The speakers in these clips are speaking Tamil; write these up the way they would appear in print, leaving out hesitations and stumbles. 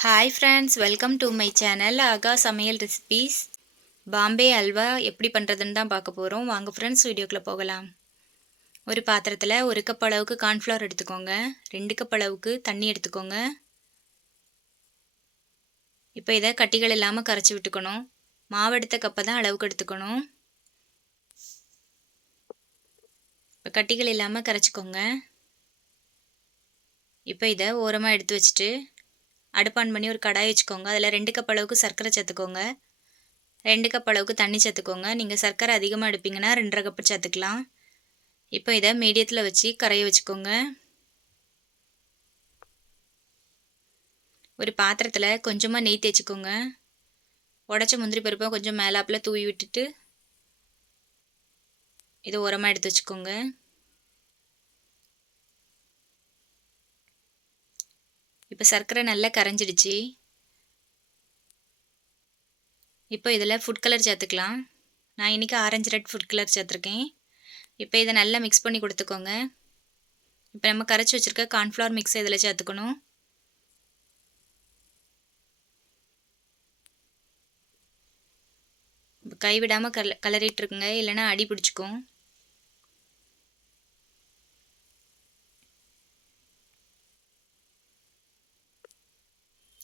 Hi friends, welcome to my channel ஆகா சமையல் ரெசிபீஸ். பாம்பே அல்வா எப்படி பண்ணுறதுன்னு தான் பார்க்க போகிறோம். வாங்க ஃப்ரெண்ட்ஸ், வீடியோக்குள்ளே போகலாம். ஒரு பாத்திரத்தில் 1 கப் அளவுக்கு கார்ன்ஃப்ளவர் எடுத்துக்கோங்க. 2 கப் அளவுக்கு தண்ணி எடுத்துக்கோங்க. இப்போ இதை கட்டிகள் இல்லாமல் கரைச்சி விட்டுக்கணும். மாவு எடுத்த கப்பை தான் அளவுக்கு எடுத்துக்கணும். இப்போ கட்டிகள் இல்லாமல் கரைச்சிக்கோங்க. இப்போ இதை ஓரமாக எடுத்து வச்சுட்டு அடுப்பு ஆன் பண்ணி ஒரு கடாய் வச்சுக்கோங்க. அதில் 2 கப் அளவுக்கு சர்க்கரை சேர்த்துக்கோங்க. 2 கப் அளவுக்கு தண்ணி சேர்த்துக்கோங்க. நீங்கள் சர்க்கரை அதிகமாக எடுப்பீங்கன்னா 2.5 கப்பு சேர்த்துக்கலாம். இப்போ இதை மீடியத்தில் வச்சு கரைய வச்சுக்கோங்க. ஒரு பாத்திரத்தில் கொஞ்சமாக நெய் தேய்ச்சிக்கோங்க. உடச்ச முந்திரி பருப்பை கொஞ்சம் மேலாப்பில் தூவி விட்டுட்டு இதை உரமாக எடுத்து வச்சுக்கோங்க. இப்போ சர்க்கரை நல்லா கரைஞ்சிடுச்சு. இப்போ இதில் ஃபுட் கலர் சேர்த்துக்கலாம். நான் இன்றைக்கி ஆரஞ்சு ரெட் ஃபுட் கலர் சேர்த்துருக்கேன். இப்போ இதை நல்லா மிக்ஸ் பண்ணி கொடுத்துக்கோங்க. இப்போ நம்ம கரைச்சி வச்சுருக்க கார்ன்ஃப்ளவர் மிக்ஸை இதில் சேர்த்துக்கணும். இப்போ கைவிடாமல் கலரிட்டுருக்குங்க, இல்லைன்னா அடி பிடிச்சிக்கும்.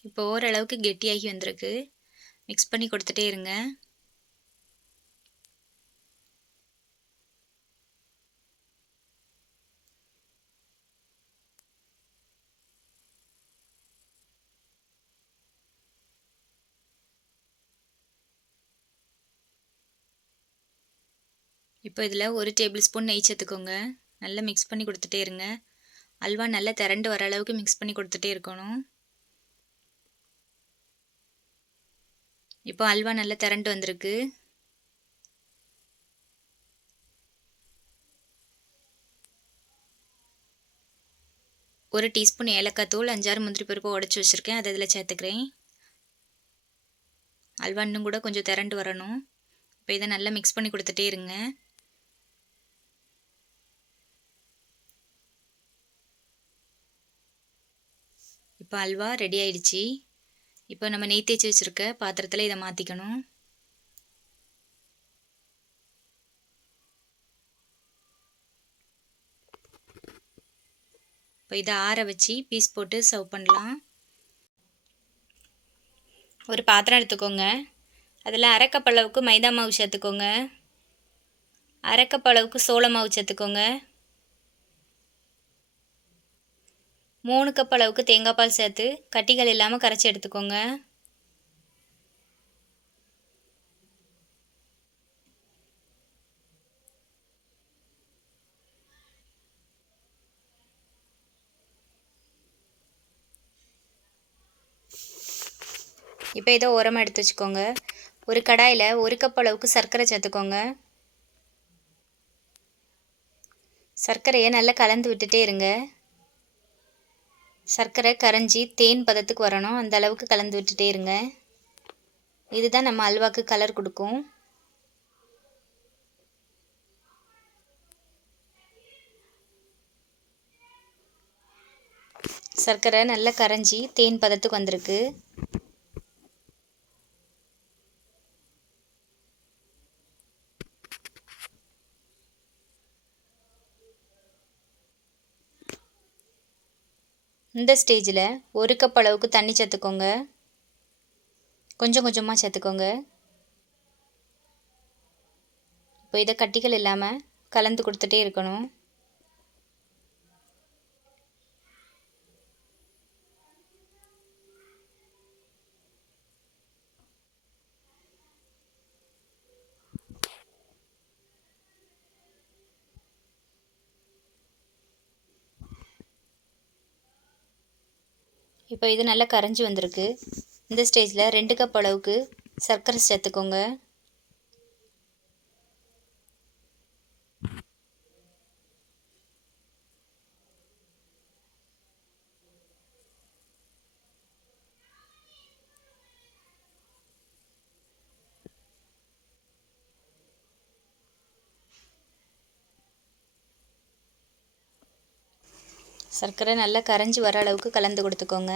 இப்போ ஓரளவுக்கு கெட்டியாகி வந்திருக்கு. மிக்ஸ் பண்ணி கொடுத்துட்டே இருங்க. இப்போ இதில் 1 டேபிள் ஸ்பூன் நெய் சேர்த்துக்கோங்க. நல்லா மிக்ஸ் பண்ணி கொடுத்துட்டே இருங்க. அல்வா நல்லா திரண்டு வர அளவுக்கு மிக்ஸ் பண்ணி கொடுத்துட்டே இருக்கணும். இப்போ அல்வா நல்லா திரண்டு வந்திருக்கு. ஒரு டீஸ்பூன் ஏலக்காய் தூள், 5-6 முந்திரி பருப்பு உடச்சி வச்சுருக்கேன், அதை இதில் சேர்த்துக்கிறேன். அல்வா இன்னும் கூட கொஞ்சம் திரண்டு வரணும். இப்போ இதை நல்லா மிக்ஸ் பண்ணி கொடுத்துட்டே இருங்க. இப்போ அல்வா ரெடி ஆயிடுச்சு. இப்போ நம்ம நெய் தேய்ச்சி வச்சுருக்க பாத்திரத்தில் இதை மாற்றிக்கணும். இப்போ இதை ஆற வச்சு பீஸ் போட்டு சர்வ் பண்ணலாம். ஒரு பாத்திரம் எடுத்துக்கோங்க. அதில் 1/2 கப் அளவுக்கு மைதா மாவு சேர்த்துக்கோங்க. 1/2 கப் அளவுக்கு சோள மாவு சேர்த்துக்கோங்க. 3 கப் அளவுக்கு தேங்காய் பால் சேர்த்து கட்டிகள் இல்லாமல் கரைச்சி எடுத்துக்கோங்க. இப்போ இதை ஓரமாக எடுத்து வச்சுக்கோங்க. ஒரு கடாயில் 1 கப் அளவுக்கு சர்க்கரை சேர்த்துக்கோங்க. சர்க்கரையை நல்லா கலந்து விட்டுட்டே இருங்க. சர்க்கரை கரைஞ்சி தேன் பதத்துக்கு வரணும், அந்த அளவுக்கு கலந்து விட்டுட்டே இருங்க. இதுதான் நம்ம அல்வாக்கு கலர் கொடுக்கும். சர்க்கரை நல்லா கரைஞ்சி தேன் பதத்துக்கு வந்திருக்கு. இந்த ஸ்டேஜில் 1 கப் அளவுக்கு தண்ணி சேர்த்துக்கோங்க. கொஞ்சம் கொஞ்சமாக சேர்த்துக்கோங்க. இப்போ இதை கட்டிகள் இல்லாமல் கலந்து கொடுத்துட்டே இருக்கணும். இப்போ இது நல்லா கரைஞ்சி வந்திருக்கு. இந்த ஸ்டேஜில் 2 கப் அளவுக்கு சர்க்கரை சேர்த்துக்கோங்க. சர்க்கரை நல்லா கரைஞ்சி வர அளவுக்கு கலந்து கொடுத்துக்கோங்க.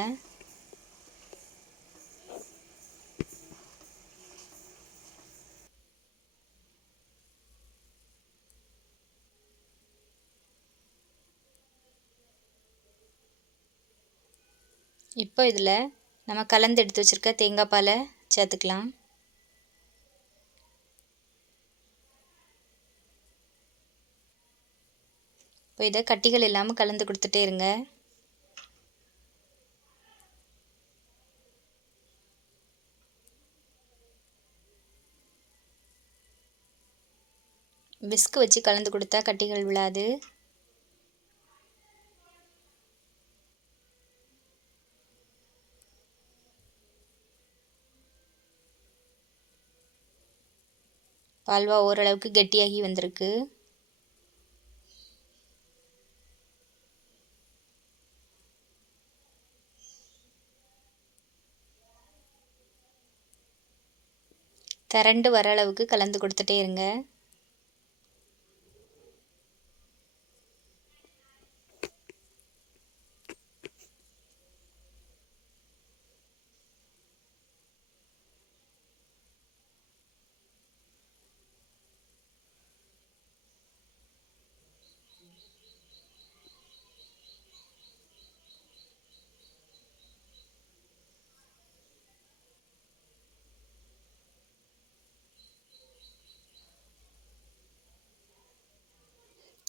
இப்போ இதில் நம்ம கலந்து எடுத்து வச்சுருக்க தேங்காய் பாலை சேர்த்துக்கலாம். இப்போ இதை கட்டிகள் இல்லாமல் கலந்து கொடுத்துட்டே இருங்க. விஸ்க் வச்சு கலந்து கொடுத்தா கட்டிகள் விழாது. பால்வா ஓரளவுக்கு கெட்டியாகி வந்திருக்கு. திரண்டு வர அளவுக்கு கலந்து கொடுத்துட்டே இருங்க.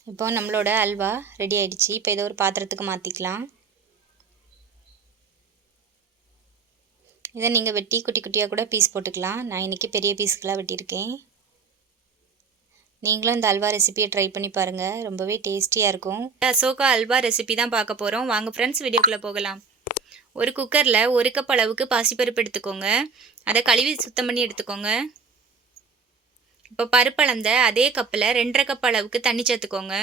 இப்போ நம்மளோட அல்வா ரெடி ஆயிடுச்சு. இப்போ இதை ஒரு பாத்திரத்துக்கு மாற்றிக்கலாம். இதை நீங்கள் வெட்டி குட்டி குட்டியாக கூட பீஸ் போட்டுக்கலாம். நான் இன்றைக்கி பெரிய பீஸுக்கெலாம் வெட்டியிருக்கேன். நீங்களும் இந்த அல்வா ரெசிபியை ட்ரை பண்ணி பாருங்கள். ரொம்பவே டேஸ்டியாக இருக்கும். அசோகா அல்வா ரெசிபி தான் பார்க்க போகிறோம். வாங்க ஃப்ரெண்ட்ஸ், வீடியோக்குள்ளே போகலாம். ஒரு குக்கரில் 1 கப் அளவுக்கு பாசிப்பருப்பு எடுத்துக்கோங்க. அதை கழுவி சுத்தம் பண்ணி எடுத்துக்கோங்க. இப்போ பருப்பு அளந்த அதே கப்பில் 2.5 கப் அளவுக்கு தண்ணி சேர்த்துக்கோங்க.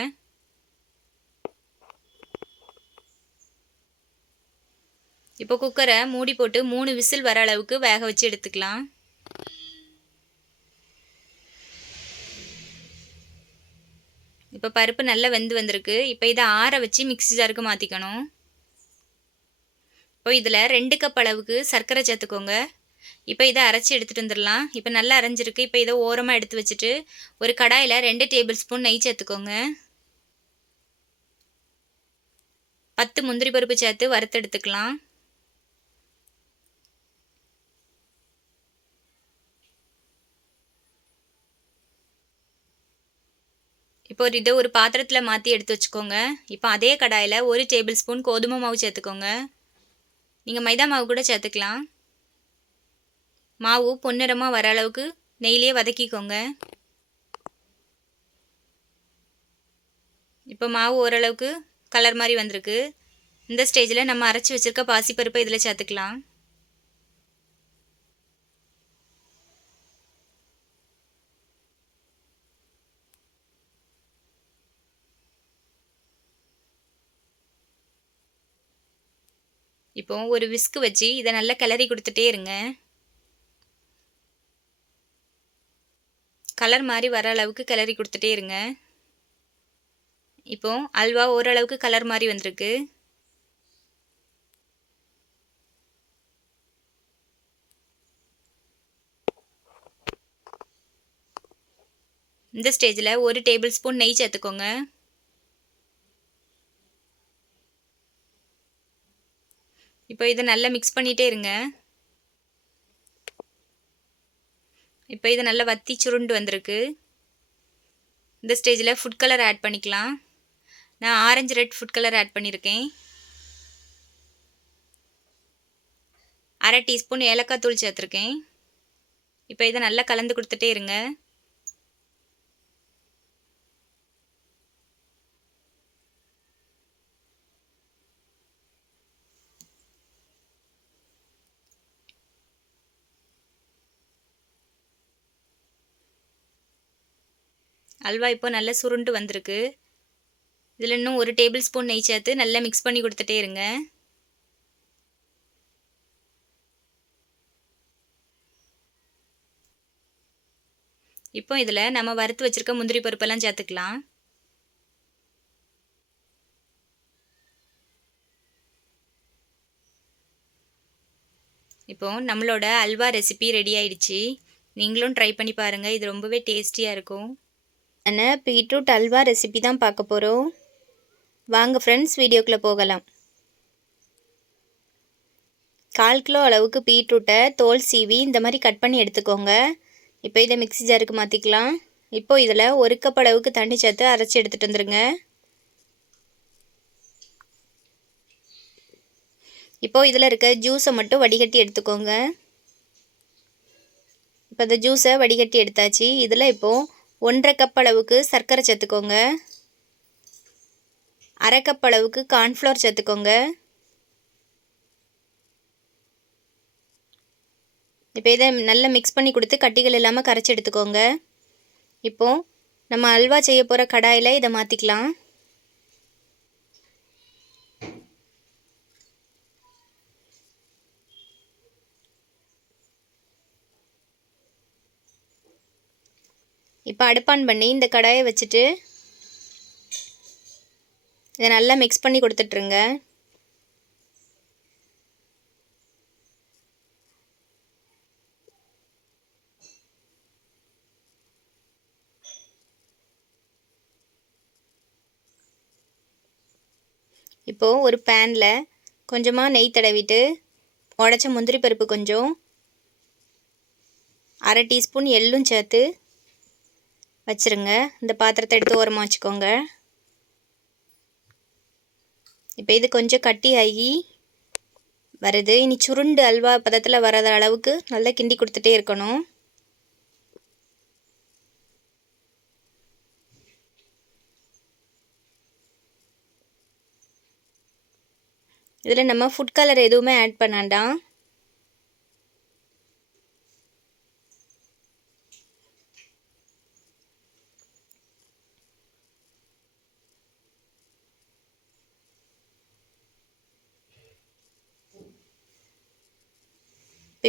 இப்போ குக்கரை மூடி போட்டு 3 விசில் வர அளவுக்கு வேக வச்சு எடுத்துக்கலாம். இப்போ பருப்பு நல்லா வெந்து வந்திருக்கு. இப்போ இதை ஆற வச்சு மிக்ஸி ஜாருக்கு மாற்றிக்கணும். இப்போ இதில் 2 கப் அளவுக்கு சர்க்கரை சேர்த்துக்கோங்க. இப்போ இதை அரைச்சி எடுத்துகிட்டு வந்துடலாம். இப்போ நல்லா அரைஞ்சிருக்கு. இப்போ இதை ஓரமாக எடுத்து வச்சுட்டு ஒரு கடாயில் 2 டேபிள் ஸ்பூன் நெய் சேர்த்துக்கோங்க. 10 முந்திரி பருப்பு சேர்த்து வறுத்து எடுத்துக்கலாம். இப்போ இதை ஒரு பாத்திரத்தில் மாற்றி எடுத்து வச்சுக்கோங்க. இப்போ அதே கடாயில் 1 டேபிள் ஸ்பூன் கோதுமை மாவு சேர்த்துக்கோங்க. நீங்கள் மைதா மாவு கூட சேர்த்துக்கலாம். மாவு பொன்னிறமாக வர அளவுக்கு நெய்யிலே வதக்கிக்கோங்க. இப்போ மாவு ஓரளவுக்கு கலர் மாதிரி வந்திருக்கு. இந்த ஸ்டேஜில் நம்ம அரைச்சி வச்சுருக்க பாசிப்பருப்பை இதில் சேர்த்துக்கலாம். இப்போ ஒரு விஸ்க் வச்சு இதை நல்லா கிளறி கொடுத்துட்டே இருங்க. கலர் மாதிரி வர அளவுக்கு கிளறி கொடுத்துட்டே இருங்க. இப்போ அல்வா ஓரளவுக்கு கலர் மாதிரி வந்திருக்கு. இந்த ஸ்டேஜில் 1 டேபிள் ஸ்பூன் நெய் சேர்த்துக்கோங்க. இப்போ இதை நல்லா மிக்ஸ் பண்ணிகிட்டே இருங்க. இப்போ இதை நல்லா வத்தி சுருண்டு வந்திருக்கு. இந்த ஸ்டேஜில் ஃபுட் கலர் ஆட் பண்ணிக்கலாம். நான் orange red food colour add பண்ணியிருக்கேன். 1/2 டீஸ்பூன் ஏலக்காய் தூள் சேர்த்துருக்கேன். இப்போ இதை நல்லா கலந்து கொடுத்துட்டே இருங்க. அல்வா இப்போ நல்லா சுருண்டு வந்திருக்கு. இதில் இன்னும் 1 டேபிள் ஸ்பூன் நெய் சேர்த்து நல்லா மிக்ஸ் பண்ணி கொடுத்துட்டே இருங்க. இப்போ இதில் நம்ம வறுத்து வச்சுருக்க முந்திரி பருப்பெல்லாம் சேர்த்துக்கலாம். இப்போ நம்மளோட அல்வா ரெசிபி ரெடி ஆயிடுச்சு. நீங்களும் ட்ரை பண்ணி பாருங்கள். இது ரொம்பவே டேஸ்டியாக இருக்கும். ஆனால் பீட்ரூட் அல்வா ரெசிபி தான் பார்க்க போகிறோம். வாங்க ஃப்ரெண்ட்ஸ், வீடியோக்குள்ளே போகலாம். 1/4 கிலோ அளவுக்கு பீட்ரூட்டை தோல் சீவி இந்த மாதிரி கட் பண்ணி எடுத்துக்கோங்க. இப்போ இதை மிக்ஸி ஜாருக்கு மாற்றிக்கலாம். இப்போ இதில் 1 கப் அளவுக்கு தண்ணி சேர்த்து அரைச்சி எடுத்துகிட்டு வந்துடுங்க. இப்போது இதில் இருக்க ஜூஸை மட்டும் வடிகட்டி எடுத்துக்கோங்க. இப்போ இந்த ஜூஸை வடிகட்டி எடுத்தாச்சு. இதில் இப்போது 1/2 கப் அளவுக்கு சர்க்கரை சேர்த்துக்கோங்க. 1/2 கப் அளவுக்கு கார்ன்ஃப்ளவர் சேர்த்துக்கோங்க. இப்போ இதை நல்லா மிக்ஸ் பண்ணி கொடுத்து கட்டிகள் இல்லாமல் கரைச்சி எடுத்துக்கோங்க. இப்போது நம்ம அல்வா செய்ய போகிற கடாயில் இதை மாற்றிக்கலாம். இப்போ அடுப்பான் பண்ணி இந்த கடாயை வச்சுட்டு இதை நல்லா மிக்ஸ் பண்ணி கொடுத்துட்ருங்க. இப்போது ஒரு பேனில் கொஞ்சமாக நெய் தடவிட்டு உடச்ச முந்திரி பருப்பு கொஞ்சம், 1/2 டீஸ்பூன் எள்ளும் சேர்த்து வச்சுருங்க. இந்த பாத்திரத்தை எடுத்து ஓரமாக வச்சுக்கோங்க. இப்போ இது கொஞ்சம் கட்டி ஆகி வருது. இனி சுருண்டு அல்வா பதத்தில் வராத அளவுக்கு நல்லா கிண்டி கொடுத்துட்டே இருக்கணும். இதில் நம்ம ஃபுட் கலர் எதுவுமே ஆட் பண்ண வேண்டாம்.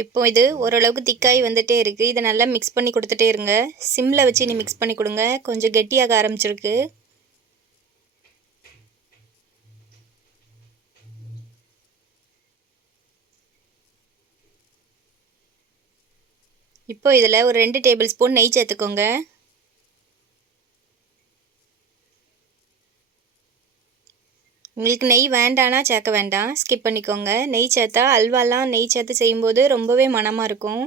இப்போ இது ஓரளவுக்கு திக்காகி வந்துட்டே இருக்குது. இதை நல்லா மிக்ஸ் பண்ணி கொடுத்துட்டே இருங்க. சிம்மில் வச்சு இனி மிக்ஸ் பண்ணி கொடுங்க. கொஞ்சம் கெட்டியாக ஆரம்பிச்சிருக்கு. இப்போ இதில் ஒரு 2 டேபிள் ஸ்பூன் நெய் சேர்த்துக்கோங்க. உங்களுக்கு நெய் வேண்டானா சேர்க்க வேண்டாம், ஸ்கிப் பண்ணிக்கோங்க. நெய் சேர்த்தா அல்வாலாம் நெய் சேர்த்து செய்யும்போது ரொம்பவே மணமாக இருக்கும்.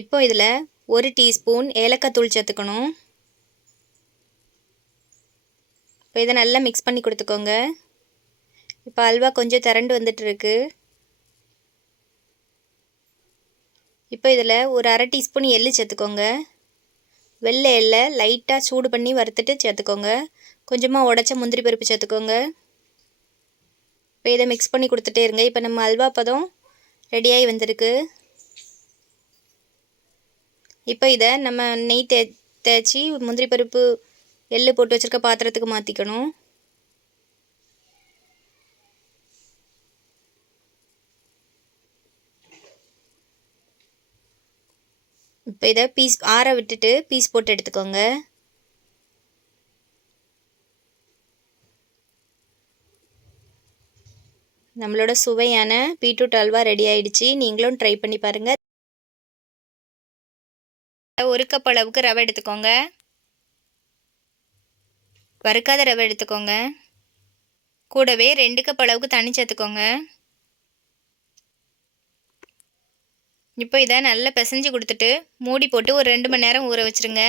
இப்போ இதில் 1 டீஸ்பூன் ஏலக்காய் தூள் சேர்த்துக்கணும். இப்போ இதை நல்லா மிக்ஸ் பண்ணி கொடுத்துக்கோங்க. இப்போ அல்வா கொஞ்சம் திரண்டு வந்துட்டுருக்கு. இப்போ இதில் ஒரு 1/2 டீஸ்பூன் எள்ளு சேர்த்துக்கோங்க. வெள்ளை எள்ளை லைட்டாக சூடு பண்ணி வறுத்துட்டு சேர்த்துக்கோங்க. கொஞ்சமாக உடச்ச முந்திரி பருப்பு சேர்த்துக்கோங்க. இப்போ இதை மிக்ஸ் பண்ணி கொடுத்துட்டே இருங்க. இப்போ நம்ம அல்வா பதம் ரெடியாகி வந்திருக்கு. இப்போ இதை நம்ம நெய் தேய்ச்சி முந்திரி பருப்பு எள்ளு போட்டு வச்சுருக்க பாத்திரத்துக்கு மாற்றிக்கணும். இப்போ இதை ஆற விட்டுட்டு பீஸ் போட்டு எடுத்துக்கோங்க. நம்மளோட சுவையான பீட்ரூட் அல்வா ரெடி ஆயிடுச்சு. நீங்களும் ட்ரை பண்ணி பாருங்கள். 1 கப் அளவுக்கு ரவை எடுத்துக்கோங்க. வறுக்காத ரவை எடுத்துக்கோங்க. கூடவே 2 கப் அளவுக்கு தண்ணி சேர்த்துக்கோங்க. இப்போ இதை நல்லா பிசைஞ்சு கொடுத்துட்டு மூடி போட்டு ஒரு 2 மணி நேரம் ஊற வச்சுருங்க.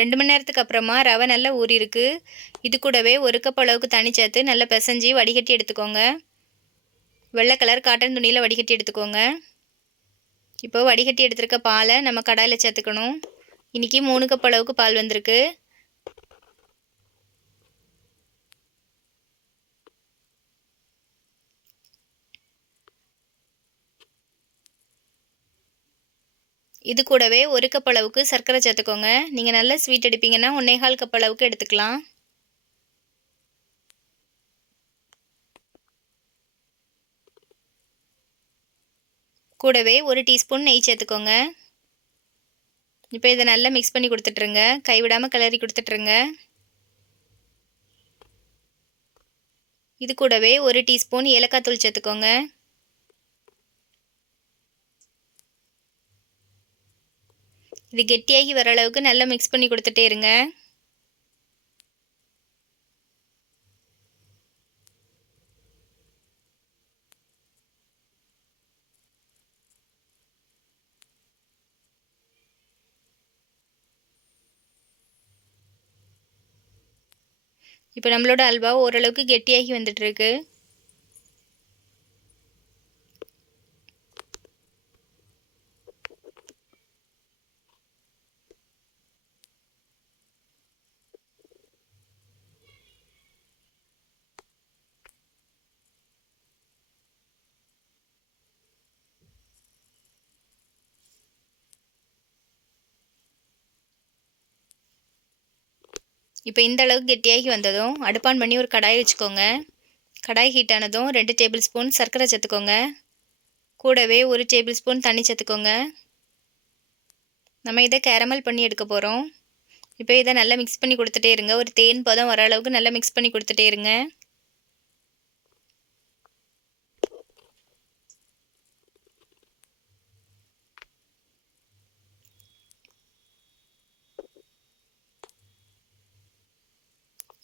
ரெண்டு மணி நேரத்துக்கு அப்புறமா ரவை நல்லா ஊறிருக்கு. இது கூடவே 1 கப் அளவுக்கு தண்ணி சேர்த்து நல்லா பிசைஞ்சு வடிகட்டி எடுத்துக்கோங்க. வெள்ளை கலர் காட்டன் துணியில் வடிகட்டி எடுத்துக்கோங்க. இப்போ வடிகட்டி எடுத்துருக்க பாலை நம்ம கடாயில் சேர்த்துக்கணும். இன்றைக்கி 3 கப் அளவுக்கு பால் வந்திருக்கு. இது கூடவே 1 கப் அளவுக்கு சர்க்கரை சேர்த்துக்கோங்க. நீங்கள் நல்ல ஸ்வீட் எடுப்பீங்கன்னா 1/4 கப் அளவுக்கு எடுத்துக்கலாம். கூடவே 1 டீஸ்பூன் நெய் சேர்த்துக்கோங்க. இப்போ இதை நல்லா மிக்ஸ் பண்ணி கொடுத்துட்ருங்க. கைவிடாமல் கிளறி கொடுத்துட்ருங்க. இது கூடவே 1 டீஸ்பூன் ஏலக்காய் தூள் சேர்த்துக்கோங்க. இது கெட்டியாகி வர அளவுக்கு நல்லா மிக்ஸ் பண்ணி கொடுத்துட்டே இருங்க. இப்போ நம்மளோட அல்வா ஓரளவுக்கு கெட்டியாகி வந்துட்டு இருக்கு. இப்போ இந்த அளவுக்கு கெட்டியாகி வந்ததும் அடுப்பான் பண்ணி ஒரு கடாய் வச்சுக்கோங்க. கடாய் ஹீட் ஆனதும் 2 டேபிள் ஸ்பூன் சர்க்கரை சேர்த்துக்கோங்க. கூடவே 1 டேபிள் ஸ்பூன் தண்ணி சேர்த்துக்கோங்க. நம்ம இதை கேரமல் பண்ணி எடுக்க போகிறோம். இப்போ இதை நல்லா மிக்ஸ் பண்ணி கொடுத்துட்டே இருங்க. ஒரு தேன் பதம் வர அளவுக்கு நல்லா மிக்ஸ் பண்ணி கொடுத்துட்டே இருங்க.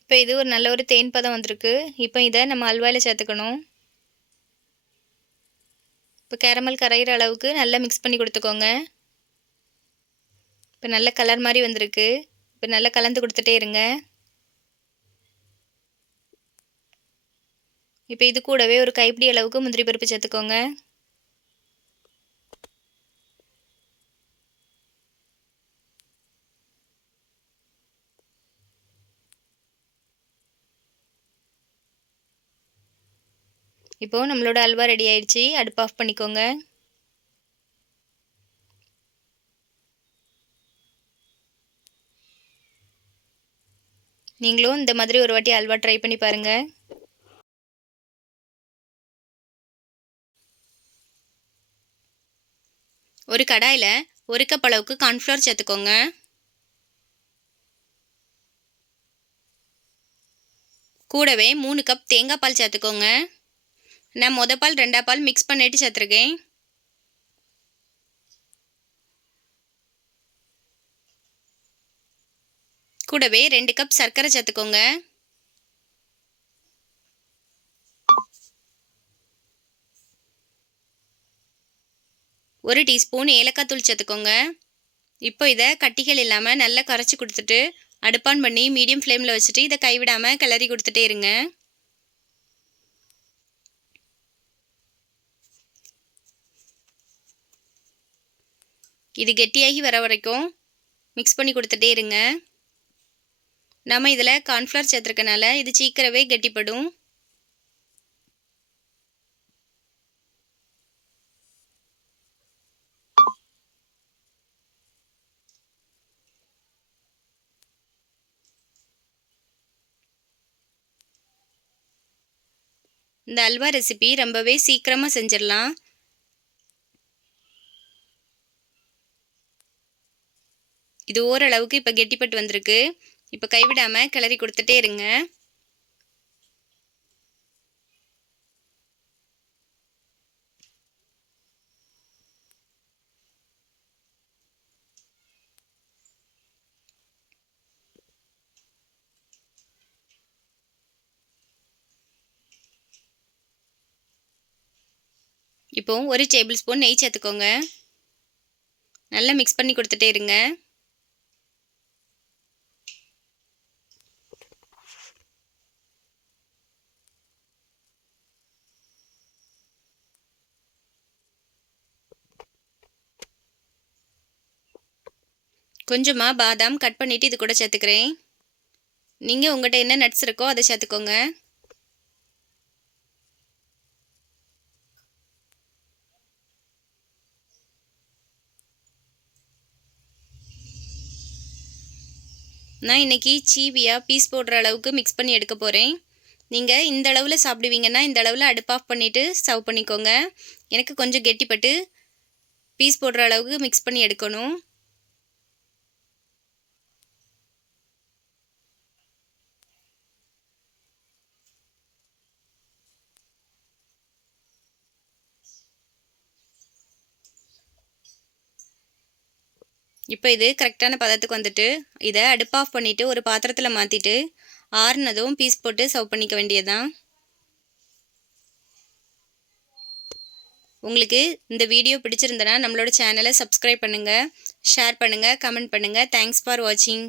இப்போ இது ஒரு நல்ல ஒரு தேன் பதம் வந்திருக்கு. இப்போ இதை நம்ம அல்வாவில் சேர்த்துக்கணும். இப்போ கேரமல் கரைகிற அளவுக்கு நல்லா மிக்ஸ் பண்ணி கொடுத்துக்கோங்க. இப்போ நல்ல கலர் மாதிரி வந்திருக்கு. இப்போ நல்லா கலந்து கொடுத்துட்டே இருங்க. இப்போ இது கூடவே ஒரு கைப்பிடி அளவுக்கு முந்திரி பருப்பு சேர்த்துக்கோங்க. இப்போது நம்மளோட அல்வா ரெடி ஆயிடுச்சு. அடுப்பு ஆஃப் பண்ணிக்கோங்க. நீங்களும் இந்த மாதிரி ஒரு வாட்டி அல்வா ட்ரை பண்ணி பாருங்கள். ஒரு கடாயில் 1 கப் அளவுக்கு கார்ன்ஃப்ளவர் சேர்த்துக்கோங்க. கூடவே 3 கப் தேங்காய் பால் சேர்த்துக்கோங்க. நான் மொதல் பால் 2ஆம் பால் மிக்ஸ் பண்ணிட்டு சேர்த்துருக்கேன். கூடவே 2 கப் சர்க்கரை சேர்த்துக்கோங்க. ஒரு டீஸ்பூன் ஏலக்காய் தூள் சேர்த்துக்கோங்க. இப்போ இதை கட்டிகள் இல்லாமல் நல்லா கரைச்சி கொடுத்துட்டு அடுப்பான் பண்ணி மீடியம் ஃப்ளேமில் வச்சுட்டு இதை கைவிடாமல் கிளறி கொடுத்துட்டே இருங்க. இது கெட்டியாகி வர வரைக்கும் மிக்ஸ் பண்ணி கொடுத்துட்டே இருங்க. நம்ம இதில் கார்ன்ஃப்ளவர் சேர்த்துருக்கனால இது சீக்கிரமே கெட்டிப்படும். இந்த அல்வா ரெசிபி ரொம்பவே சீக்கிரமாக செஞ்சிடலாம். இது ஓரளவுக்கு இப்போ கெட்டிப்பட்டு வந்திருக்கு. இப்போ கைவிடாமல் கிளறி கொடுத்துட்டே இருங்க. இப்போ 1 டேபிள் ஸ்பூன் நெய் சேர்த்துக்கோங்க. நல்லா மிக்ஸ் பண்ணி கொடுத்துட்டே இருங்க. கொஞ்சமாக பாதாம் கட் பண்ணிவிட்டு இது கூட சேர்த்துக்கிறேன். நீங்கள் உங்கள்கிட்ட என்ன நட்ஸ் இருக்கோ அதை சேர்த்துக்கோங்க. நான் இன்றைக்கி சீவியாக பீஸ் போடுற அளவுக்கு மிக்ஸ் பண்ணி எடுக்க போகிறேன். நீங்கள் இந்த அளவில் சாப்பிடுவீங்கன்னா இந்த அளவில் அடுப்பு ஆஃப் பண்ணிவிட்டு சர்வ் பண்ணிக்கோங்க. எனக்கு கொஞ்சம் கெட்டிப்பட்டு பீஸ் போடுற அளவுக்கு மிக்ஸ் பண்ணி எடுக்கணும். இப்போ இது கரெக்டான பதத்துக்கு வந்துட்டு இதை அடுப்பு ஆஃப் பண்ணிவிட்டு ஒரு பாத்திரத்தில் மாற்றிட்டு ஆறுனதும் பீஸ் போட்டு சர்வ் பண்ணிக்க வேண்டியதுதான். உங்களுக்கு இந்த வீடியோ பிடிச்சிருந்தனா நம்மளோட சேனலை சப்ஸ்கிரைப் பண்ணுங்கள், ஷேர் பண்ணுங்கள், கமெண்ட் பண்ணுங்கள். தேங்க்ஸ் ஃபார் வாட்சிங்.